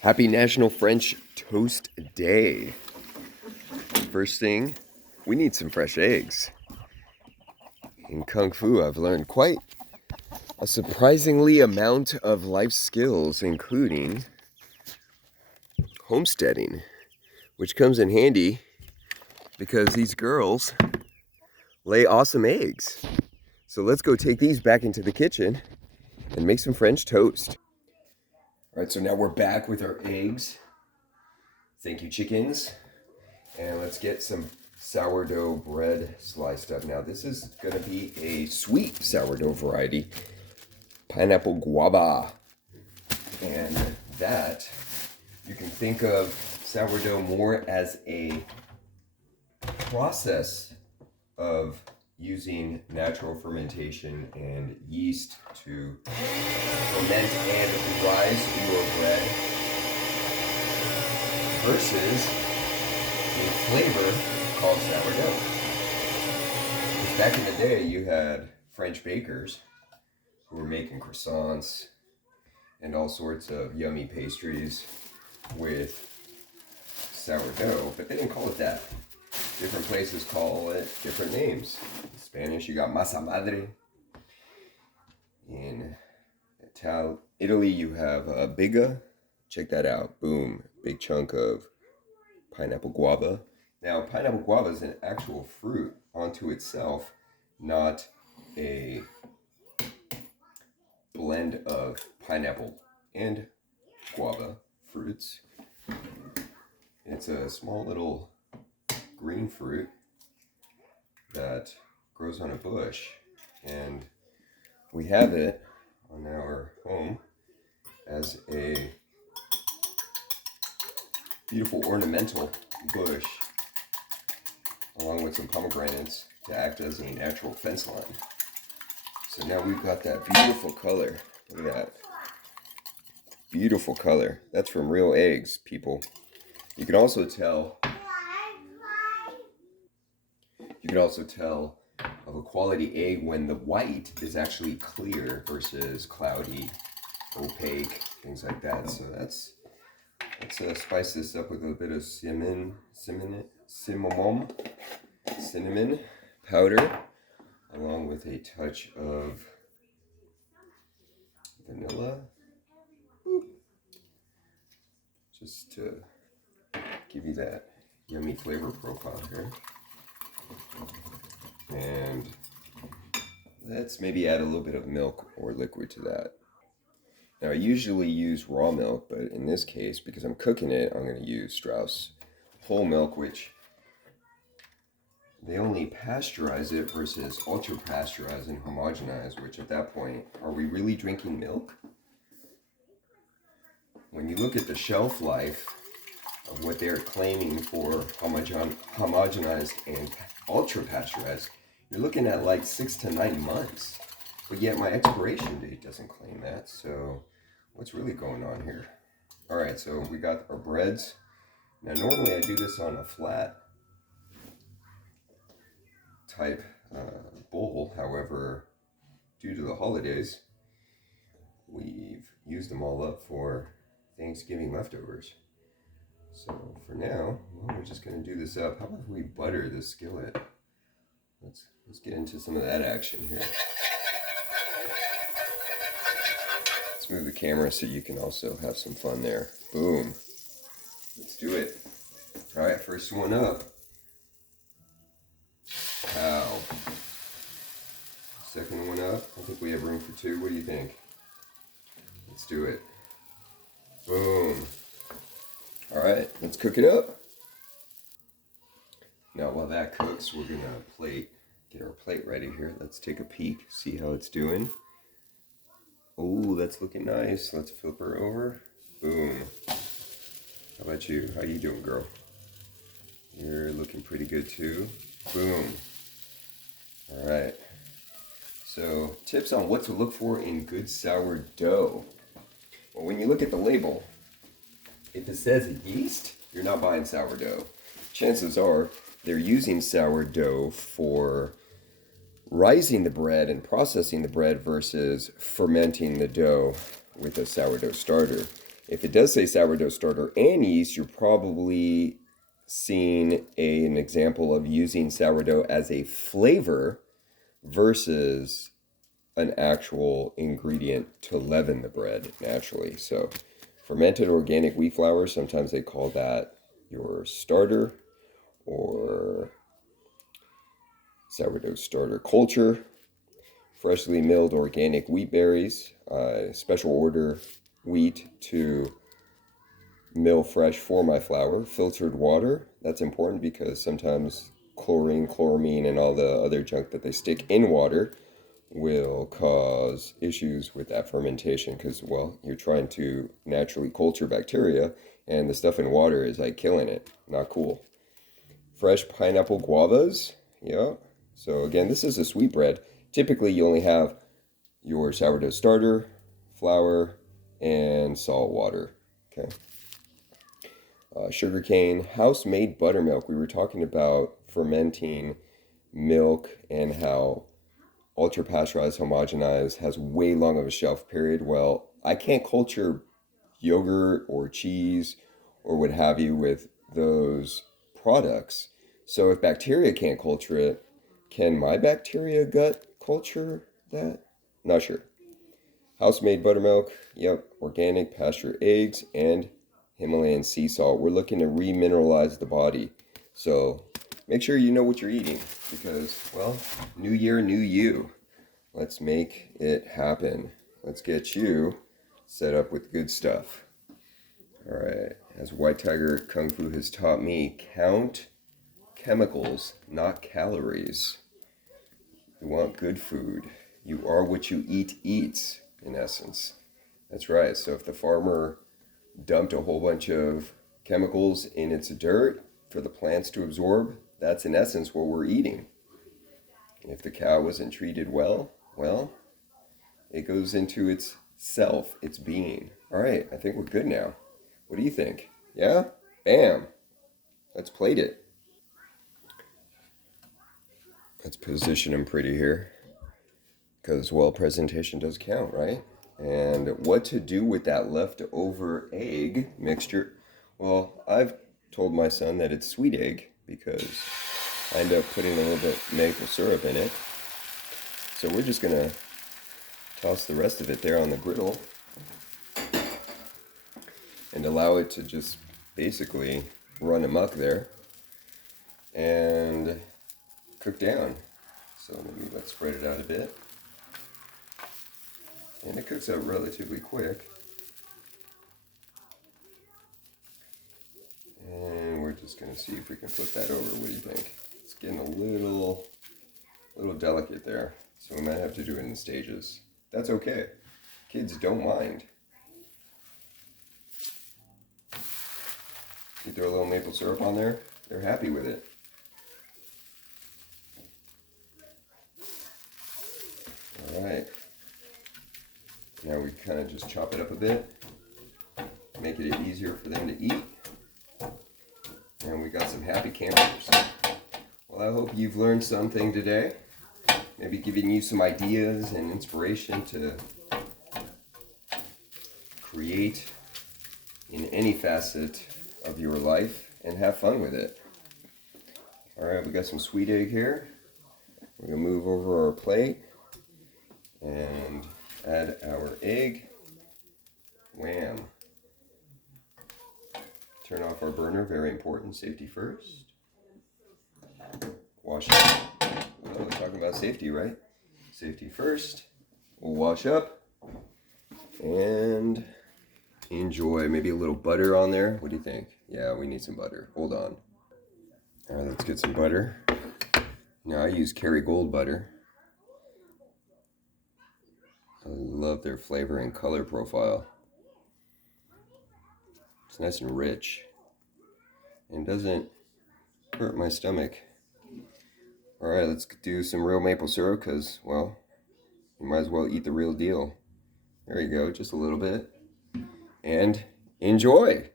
Happy National French Toast Day. First thing, we need some fresh eggs. In Kung Fu, I've learned quite a surprisingly amount of life skills, including homesteading, which comes in handy because these girls lay awesome eggs. So let's go take these back into the kitchen and make some French toast. All right, so now we're back with our eggs. Thank you, chickens. And let's get some sourdough bread sliced up. Now, this is going to be a sweet sourdough variety, pineapple guava. And that, you can think of sourdough more as a process of using natural fermentation and yeast to ferment and rise your bread versus a flavor called sourdough. Because back in the day, you had French bakers who were making croissants and all sorts of yummy pastries with sourdough, but they didn't call it that. Different places call it different names. In Spanish, you got masa madre. In Italy, you have biga. Check that out. Boom. Big chunk of pineapple guava. Now, pineapple guava is an actual fruit onto itself, not a blend of pineapple and guava fruits. It's a small little green fruit that grows on a bush, and we have it on our home as a beautiful ornamental bush along with some pomegranates to act as a natural fence line. So now we've got that beautiful color. Look at that. Beautiful color. That's from real eggs, people. You can also tell of a quality egg when the white is actually clear versus cloudy, opaque, things like that. So let's spice this up with a bit of cinnamon powder, along with a touch of vanilla, just to give you that yummy flavor profile here. And let's maybe add a little bit of milk or liquid to that. Now, I usually use raw milk, but in this case, because I'm cooking it, I'm going to use Strauss whole milk, which they only pasteurize it versus ultra pasteurize and homogenize, which at that point, are we really drinking milk? When you look at the shelf life of what they're claiming for homogenized and ultra pasteurized, you're looking at like 6 to 9 months. But yet my expiration date doesn't claim that. So what's really going on here? All right, so we got our breads. Now normally I do this on a flat type bowl. However, due to the holidays, we've used them all up for Thanksgiving leftovers. So for now, we're just going to do this up. How about if we butter the skillet? Let's get into some of that action here. Let's move the camera so you can also have some fun there. Boom. Let's do it. All right, first one up. Pow. Second one up. I think we have room for 2. What do you think? Let's do it. Boom. All right, let's cook it up. Now, while that cooks, we're gonna get our plate ready here. Let's take a peek, see how it's doing. Oh, that's looking nice. Let's flip her over. Boom. How about you? How you doing, girl? You're looking pretty good too. Boom. All right. So, tips on what to look for in good sourdough. Well, when you look at the label, if it says yeast, you're not buying sourdough. Chances are they're using sourdough for rising the bread and processing the bread versus fermenting the dough with a sourdough starter. If it does say sourdough starter and yeast, you're probably seeing an example of using sourdough as a flavor versus an actual ingredient to leaven the bread naturally. So fermented organic wheat flour, sometimes they call that your starter, or sourdough starter culture. Freshly milled organic wheat berries, special order wheat to mill fresh for my flour. Filtered water, that's important because sometimes chlorine, chloramine, and all the other junk that they stick in water will cause issues with that fermentation because, well, you're trying to naturally culture bacteria and the stuff in water is like killing it. Not cool. Fresh pineapple guavas, yeah. So again, this is a sweetbread. Typically, you only have your sourdough starter, flour, and salt water. Okay. Sugarcane, house-made buttermilk. We were talking about fermenting milk and how ultra pasteurized, homogenized has way long of a shelf period. Well, I can't culture yogurt or cheese or what have you with those products. So if bacteria can't culture it, can my bacteria gut culture that? Not sure. House-made buttermilk, yep, organic pasture eggs, and Himalayan sea salt. We're looking to remineralize the body. So make sure you know what you're eating because, well, new year, new you. Let's make it happen. Let's get you set up with good stuff. All right, as White Tiger Kung Fu has taught me, count chemicals, not calories. You want good food. You are what you eat eats, in essence. That's right. So if the farmer dumped a whole bunch of chemicals in its dirt for the plants to absorb, that's in essence what we're eating. And if the cow wasn't treated well, it goes into its self, its being. All right, I think we're good now. What do you think? Yeah? Bam. Let's plate it. Let's position them pretty here. Because, well, presentation does count, right? And what to do with that leftover egg mixture? Well, I've told my son that it's sweet egg because I end up putting a little bit maple syrup in it. So we're just going to toss the rest of it there on the griddle and allow it to just basically run amok there and cook down. So maybe let's spread it out a bit. And it cooks out relatively quick. And we're just going to see if we can flip that over. What do you think? It's getting a little delicate there. So we might have to do it in stages. That's okay. Kids don't mind. You throw a little maple syrup on there, they're happy with it. All right. Now we kind of just chop it up a bit, make it easier for them to eat. And we got some happy campers. Well, I hope you've learned something today. Maybe giving you some ideas and inspiration to create in any facet of your life and have fun with it. All right, we got some sweet egg here. We're gonna move over our plate and add our egg. Wham. Turn off our burner, very important, safety first. Wash up. Well, we're talking about safety, right? Safety first. We'll wash up and enjoy. Maybe a little butter on there. What do you think? Yeah, we need some butter. Hold on. All right, let's get some butter. Now I use Kerrygold butter. I love their flavor and color profile. It's nice and rich and doesn't hurt my stomach. All right, let's do some real maple syrup because, well, you might as well eat the real deal. There you go, just a little bit. And enjoy!